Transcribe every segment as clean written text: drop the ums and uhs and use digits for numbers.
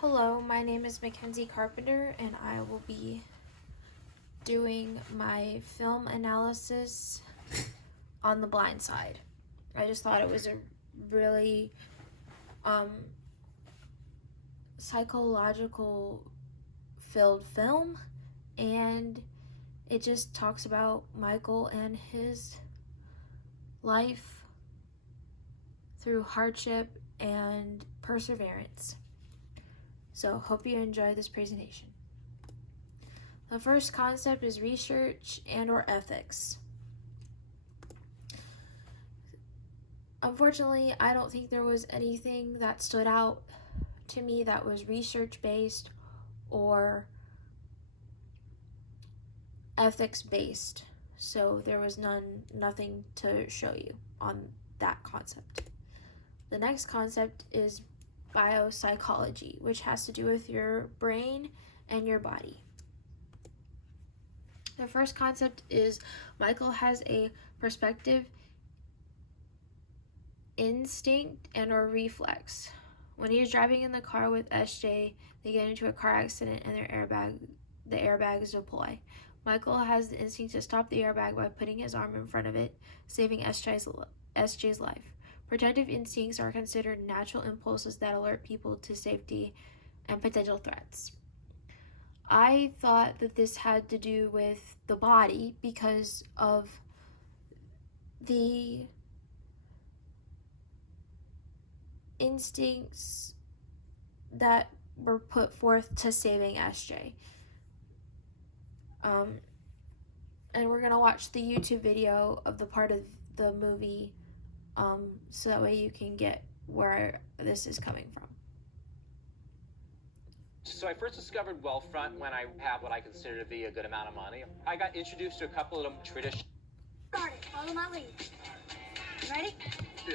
Hello, my name is Mackenzie Carpenter, and I will be doing my film analysis on The Blind Side. I just thought it was a really psychological filled film, and it just talks about Michael and his life through hardship and perseverance. So, hope you enjoy this presentation. The first concept is research and/or ethics. Unfortunately, I don't think there was anything that stood out to me that was research-based or ethics-based. So there was nothing to show you on that concept. The next concept is biopsychology, which has to do with your brain and your body. The first concept is Michael has a perspective, instinct, and or reflex. When he is driving in the car with SJ, they get into a car accident and the airbags deploy. Michael has the instinct to stop the airbag by putting his arm in front of it, saving SJ's life. Protective instincts are considered natural impulses that alert people to safety and potential threats. I thought that this had to do with the body because of the instincts that were put forth to saving SJ. And we're going to watch the YouTube video of the part of the movie so that way you can get where this is coming from. So I first discovered Wealthfront when I had what I consider to be a good amount of money. I got introduced to a couple of them traditional. Start it. Follow my lead. Ready? Yeah.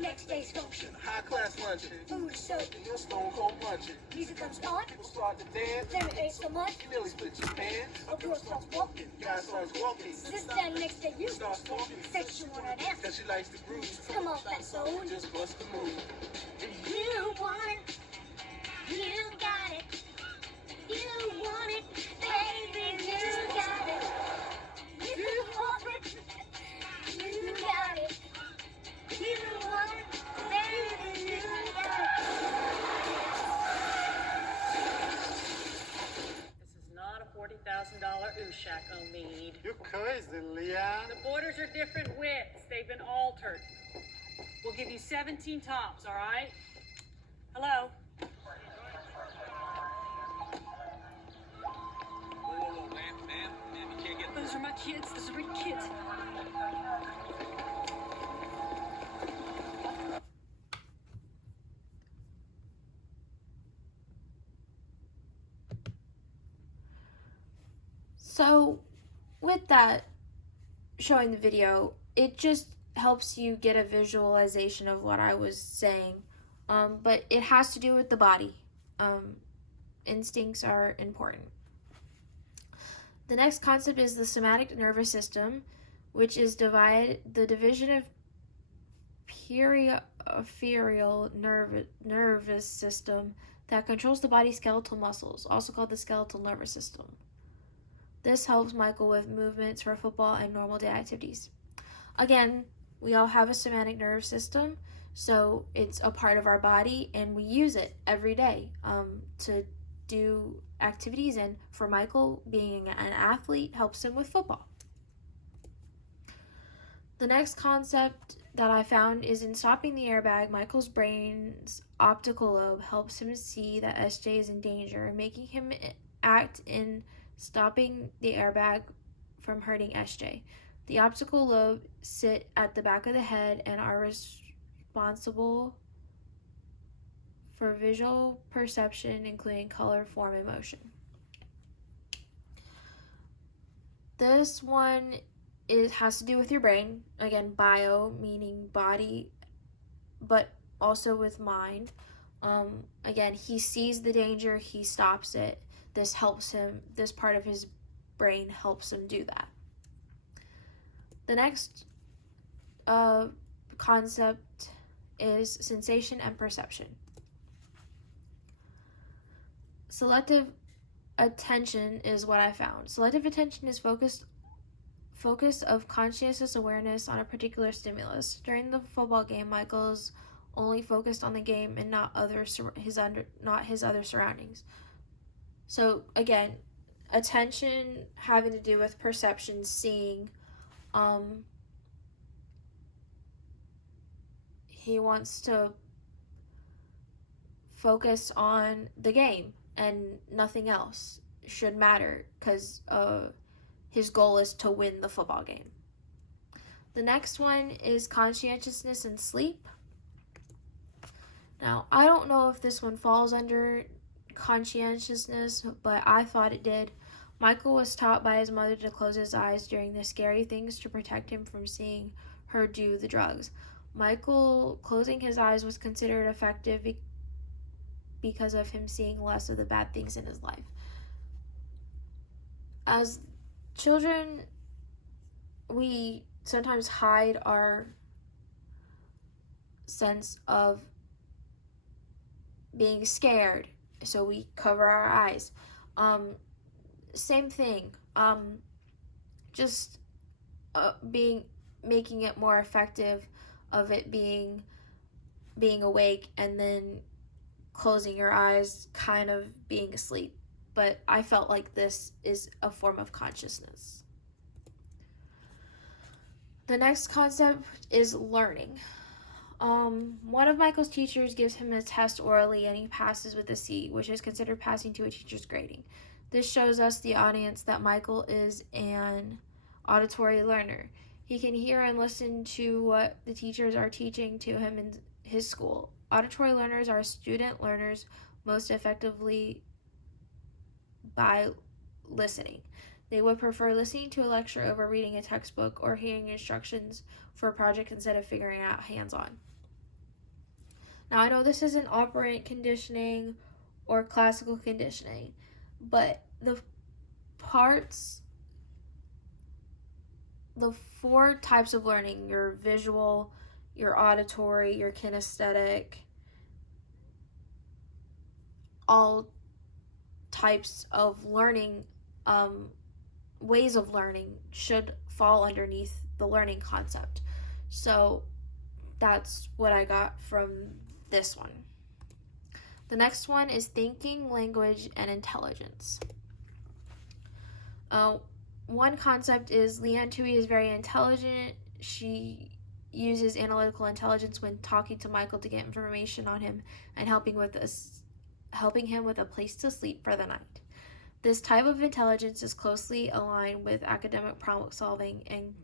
Next day's function. High class luncheon. Food soap. You're stone cold punching. Music comes on. People start to dance. Then it ain't so much. You nearly split your pants. A girl starts walking. Guy starts walking. This time next day you Starts talking. said she wanna dance. Cause she likes the groove. Come on, fatso. Just bust the move. You want it. You got it. You want it. Baby, you got it. You want it. You got it. You want it. Baby, you got it. This is not a $40,000 shack Omid. You're crazy, Leon. The borders are different widths. They've been altered. We'll give you 17 tops, all right? Hello? Whoa, ma'am, you can't get. Those are my kids. Those are my kids. So with that, showing the video, it just helps you get a visualization of what I was saying, but it has to do with the body. Instincts are important. The next concept is the somatic nervous system, which is the division of peripheral nervous system that controls the body's skeletal muscles, also called the skeletal nervous system. This helps Michael with movements for football and normal day activities. Again, we all have a somatic nervous system, so it's a part of our body and we use it every day to do activities, and for Michael, being an athlete helps him with football. The next concept that I found is in stopping the airbag, Michael's brain's optical lobe helps him see that SJ is in danger, making him act in stopping the airbag from hurting SJ. The optical lobe sit at the back of the head and are responsible for visual perception, including color, form, and motion. This one has to do with your brain. Again, bio meaning body, but also with mind. Again, he sees the danger, he stops it. This helps him, this part of his brain helps him do that. The next concept is sensation and perception. Selective attention is what I found. Selective attention is focus of conscientious awareness on a particular stimulus. During the football game, Michael's only focused on the game and not his other surroundings. So again, attention having to do with perception, seeing. He wants to focus on the game and nothing else should matter because his goal is to win the football game. The next one is conscientiousness and sleep. Now, I don't know if this one falls under conscientiousness, but I thought it did. Michael was taught by his mother to close his eyes during the scary things to protect him from seeing her do the drugs. Michael closing his eyes was considered effective because of him seeing less of the bad things in his life. As children, we sometimes hide our sense of being scared, so we cover our eyes. Same thing. Just making it more effective of it being awake and then closing your eyes, kind of being asleep. But I felt like this is a form of consciousness. The next concept is learning. One of Michael's teachers gives him a test orally and he passes with a C, which is considered passing to a teacher's grading. This shows us, the audience, that Michael is an auditory learner. He can hear and listen to what the teachers are teaching to him in his school. Auditory learners are student learners most effectively by listening. They would prefer listening to a lecture over reading a textbook or hearing instructions for a project instead of figuring it out hands-on. Now, I know this isn't operant conditioning or classical conditioning, but the four types of learning, your visual, your auditory, your kinesthetic, all types of learning, ways of learning should fall underneath the learning concept. So that's what I got from this one. The next one is thinking, language, and intelligence. One concept is Leanne Tui is very intelligent. She uses analytical intelligence when talking to Michael to get information on him and helping him with a place to sleep for the night. This type of intelligence is closely aligned with academic problem solving and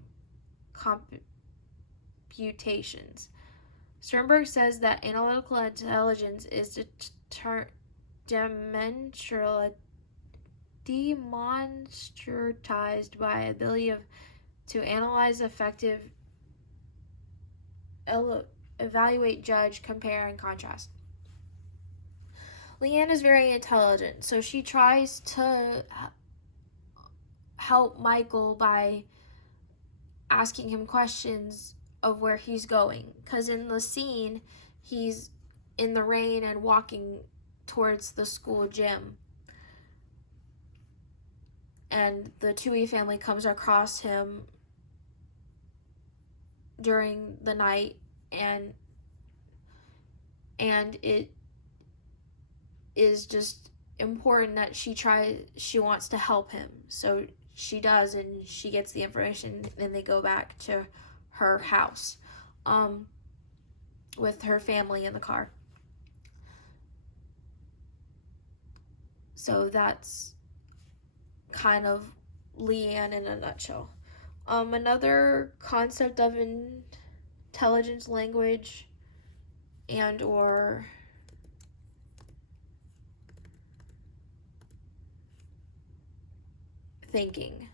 computations. Sternberg says that analytical intelligence is demonstratized by ability to analyze, evaluate, judge, compare, and contrast. Leanne is very intelligent, so she tries to help Michael by asking him questions of where he's going. Because in the scene, he's in the rain and walking towards the school gym. And the Tui family comes across him during the night, and it is just important that she wants to help him. So she does, and she gets the information, and they go back to her house with her family in the car. So that's kind of Leanne in a nutshell. Another concept of intelligence, language, and or thinking.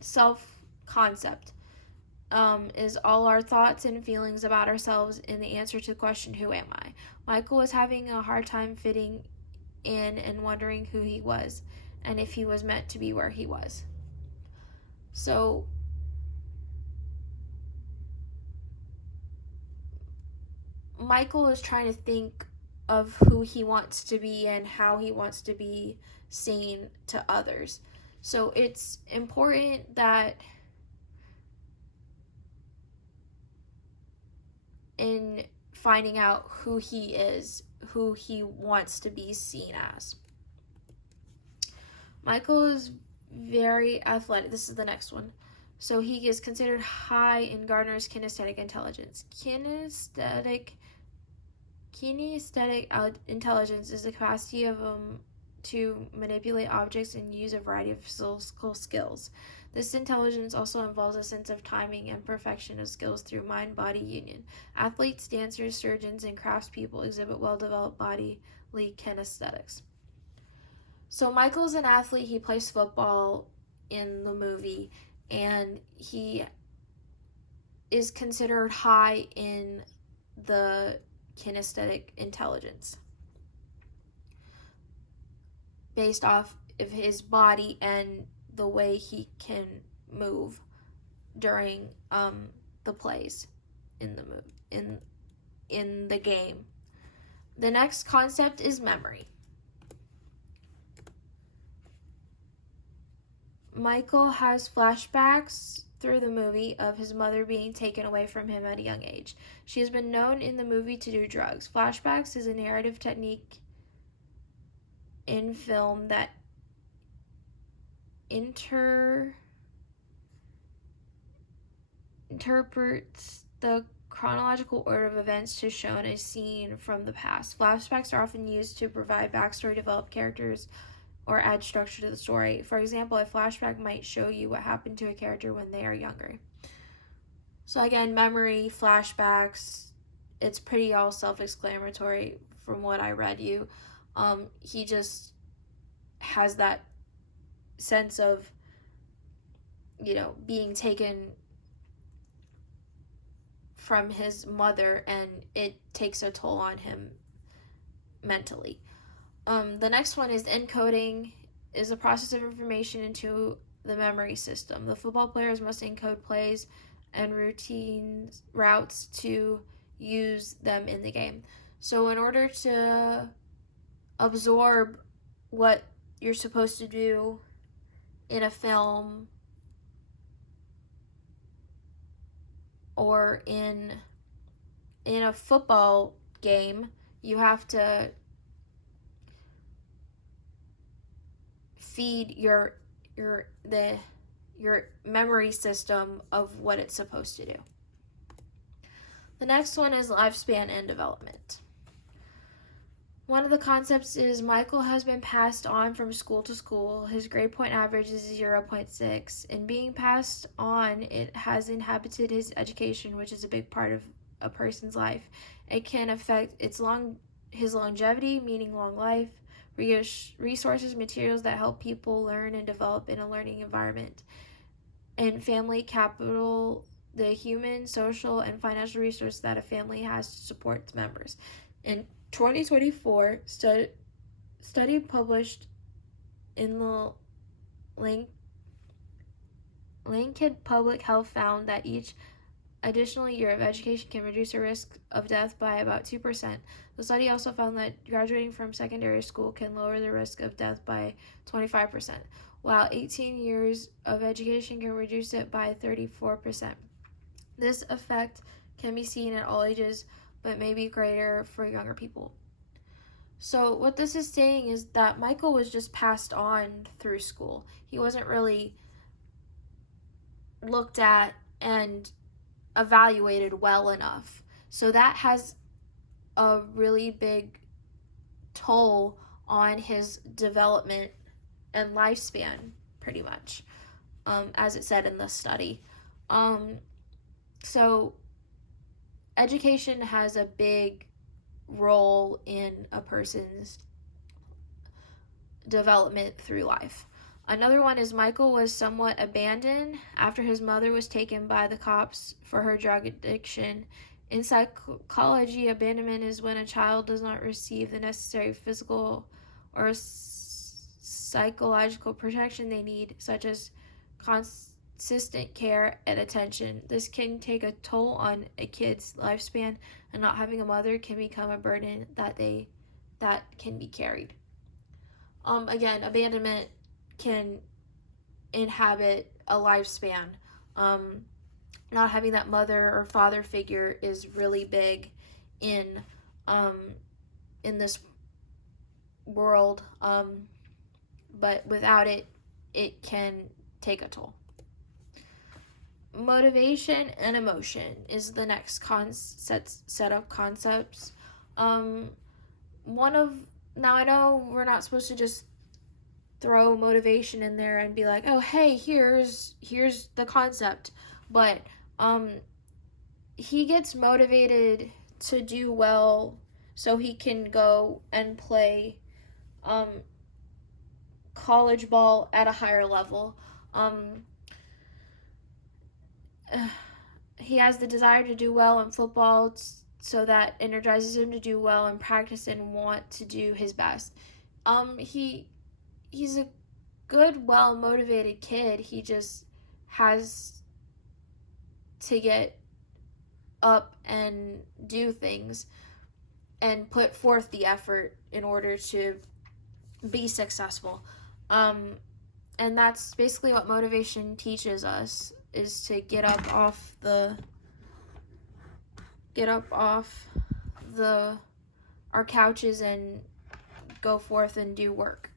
Self-concept is all our thoughts and feelings about ourselves in the answer to the question, who am I? Michael was having a hard time fitting in and wondering who he was and if he was meant to be where he was. So Michael is trying to think of who he wants to be and how he wants to be seen to others. So it's important that in finding out who he is, who he wants to be seen as. Michael is very athletic. This is the next one. So he is considered high in Gardner's kinesthetic intelligence. Kinesthetic intelligence is the capacity of to manipulate objects and use a variety of physical skills. This intelligence also involves a sense of timing and perfection of skills through mind-body union. Athletes, dancers, surgeons, and craftspeople exhibit well-developed bodily kinesthetics. So Michael's an athlete. He plays football in the movie, and he is considered high in the kinesthetic intelligence based off of his body and the way he can move during the plays in the game. The next concept is memory. Michael has flashbacks through the movie of his mother being taken away from him at a young age. She has been known in the movie to do drugs. Flashbacks is a narrative technique in film that interprets the chronological order of events to show a scene from the past. Flashbacks are often used to provide backstory, develop characters, or add structure to the story. For example, a flashback might show you what happened to a character when they are younger. So again, memory, flashbacks, it's pretty all self-explanatory from what I read you. He just has that sense of, being taken from his mother, and it takes a toll on him mentally. The next one is encoding is a process of information into the memory system. The football players must encode plays and routes to use them in the game. So in order to absorb what you're supposed to do in a film or in a football game, you have to feed your memory system of what it's supposed to do. The next one is lifespan and development. One of the concepts is Michael has been passed on from school to school. His grade point average is 0.6. In being passed on, it has inhabited his education, which is a big part of a person's life. It can affect his longevity, meaning long life, resources, materials that help people learn and develop in a learning environment, and family capital, the human, social, and financial resources that a family has to support its members. In 2024, study published in the Lincoln Public Health found that each additional year of education can reduce the risk of death by about 2%. The study also found that graduating from secondary school can lower the risk of death by 25%, while 18 years of education can reduce it by 34%. This effect can be seen at all ages, but may be greater for younger people. So what this is saying is that Michael was just passed on through school. He wasn't really looked at and evaluated well enough. So that has a really big toll on his development and lifespan, pretty much, as it said in the study. So education has a big role in a person's development through life. Another one is Michael was somewhat abandoned after his mother was taken by the cops for her drug addiction. In psychology, abandonment is when a child does not receive the necessary physical or psychological protection they need, such as consistent care and attention. This can take a toll on a kid's lifespan, and not having a mother can become a burden that they that can be carried. Again, abandonment can inhabit a lifespan. Not having that mother or father figure is really big in this world, but without it, it can take a toll. Motivation and emotion is the next set of concepts. Now I know we're not supposed to just throw motivation in there and be like, oh hey, here's the concept, but he gets motivated to do well so he can go and play college ball at a higher level. He has the desire to do well in football, so that energizes him to do well in practice and want to do his best. He's a good, well motivated kid. He just has to get up and do things and put forth the effort in order to be successful. And that's basically what motivation teaches us, is to get up off our couches and go forth and do work.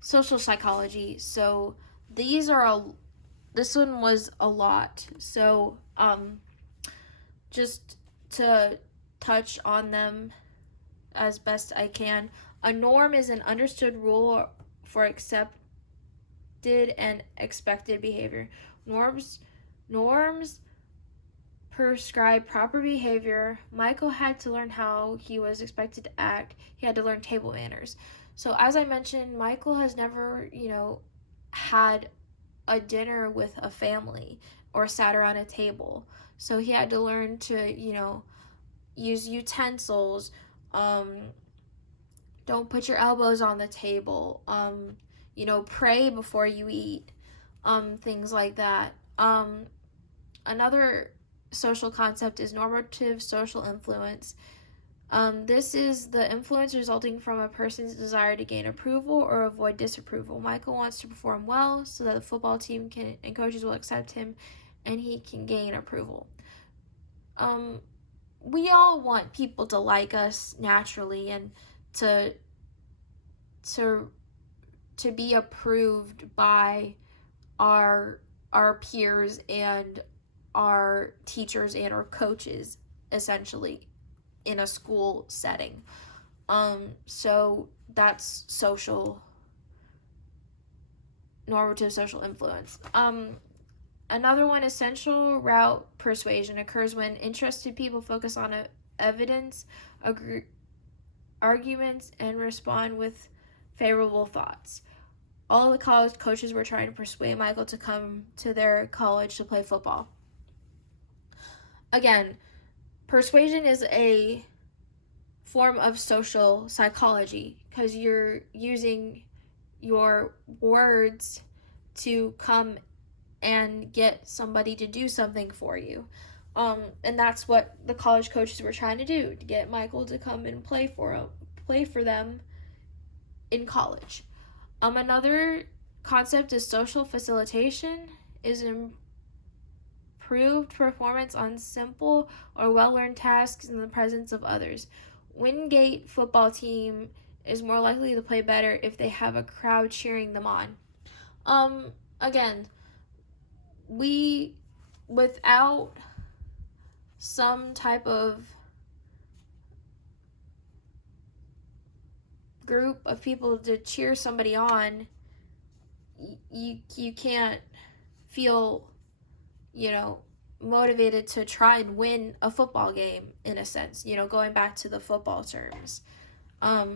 Social psychology. So this one was a lot. So just to touch on them as best I can. A norm is an understood rule for accepted and expected behavior. Norms prescribe proper behavior. Michael had to learn how he was expected to act. He had to learn table manners. So as I mentioned, Michael has never, had a dinner with a family or sat around a table. So he had to learn to, use utensils. Don't put your elbows on the table. Pray before you eat. Things like that. Another social concept is normative social influence. This is the influence resulting from a person's desire to gain approval or avoid disapproval. Michael wants to perform well so that the football team and coaches will accept him and he can gain approval. We all want people to like us naturally and to be approved by our peers and our teachers and our coaches, essentially, in a school setting. So that's normative social influence. Another one, essential route persuasion, occurs when interested people focus on evidence, arguments, and respond with favorable thoughts. All the college coaches were trying to persuade Michael to come to their college to play football. Again, persuasion is a form of social psychology because you're using your words to come and get somebody to do something for you. And that's what the college coaches were trying to do, to get Michael to come and play for them in college. Another concept is social facilitation, is improved performance on simple or well-learned tasks in the presence of others. Wingate football team is more likely to play better if they have a crowd cheering them on. Again, without some type of group of people to cheer somebody on, you can't feel, motivated to try and win a football game, in a sense, going back to the football terms.